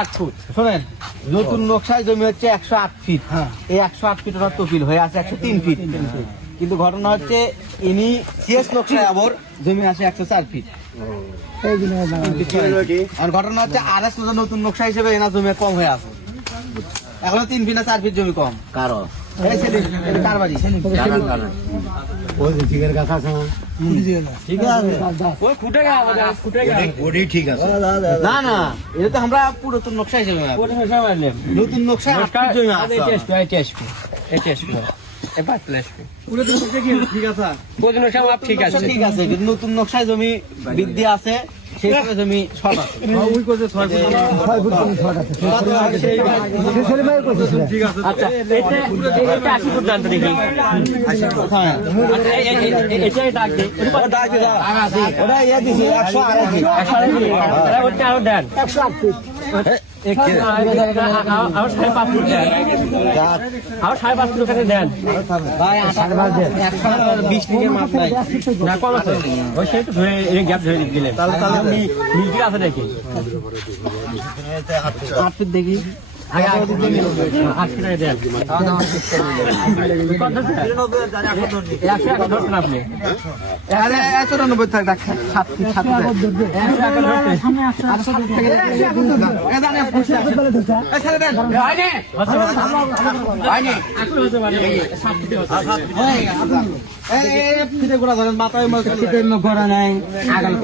8 foot. শোনেন, নতুন নকশায় জমি হচ্ছে 108 ফিট। এই 108 ফিট ওনার তফিল হয়ে আছে 103 ফিট। কিন্তু ঘটনা হচ্ছে ইনি সিএস নকশায় আবার জমি আছে 104 ফিট। আর ঘটনা হচ্ছে আরএস নতুন নকশা হিসেবে এনার জমি কম হয়ে আছে, এখনো 3 ফিট না 4 ফিট জমি কম। কারো এই ছেলে এটা কার বাড়ি? ওই ঠিকের কথা আছে না? ঠিক আছে, ওই ফুটে গেছে আমাদের, ফুটে গেছে। ওটাই ঠিক আছে। না না, এটা তো আমরা পুরাতন নকশা হিসেবে মাপি। পুরো নকশা মারলাম। নতুন নকশা 8 ফিট জমি আছে। এই টেস্ট এই পাঁচ প্লাস পুরাতন নকশা কি ঠিক আছে? পুরো নকশা মাপ ঠিক আছে। ঠিক আছে, কিন্তু নতুন নকশায় জমি বৃদ্ধি আছে, সেই হিসেবে জমি শর্ট আছে। ওই করছে 6 ফুট শর্ট আছে। ঠিক আছে, আচ্ছা এটা 80 ফুট জানতে দেখি। হ্যাঁ আচ্ছা এটা ডাক দে। ওটা দাই দিদা, ওটা ইয়া দিছি 108 ওটা আরো দেন। 108 ফিট। আর 5.5 ফুট দেন। আর 5.5 ফুট ওখানে দেন। ভাই 120 ফিটের মাপ নাই। না কম আছে। ওই সেই তো ধরে এই গ্যাপ ধরে দিলেন। তাহলে মিলটি আছে নাকি? 8 ফিট দেখি। আগে 8 ফুট দেন। কত আছে? 100 ধরছেন আপনি। আরে 94 থাক, 7 ফিট 7 ফিট। সামনে 800 থেকে এ জানে পুষা। এই ছেড়ে দেন। আইনে আইনে এখন হতে পারে 7 ফুট আছে। এই ফিটে গোড়া ধরেন, মাথায় মাল ফিটে গোড়া নাই আগাল।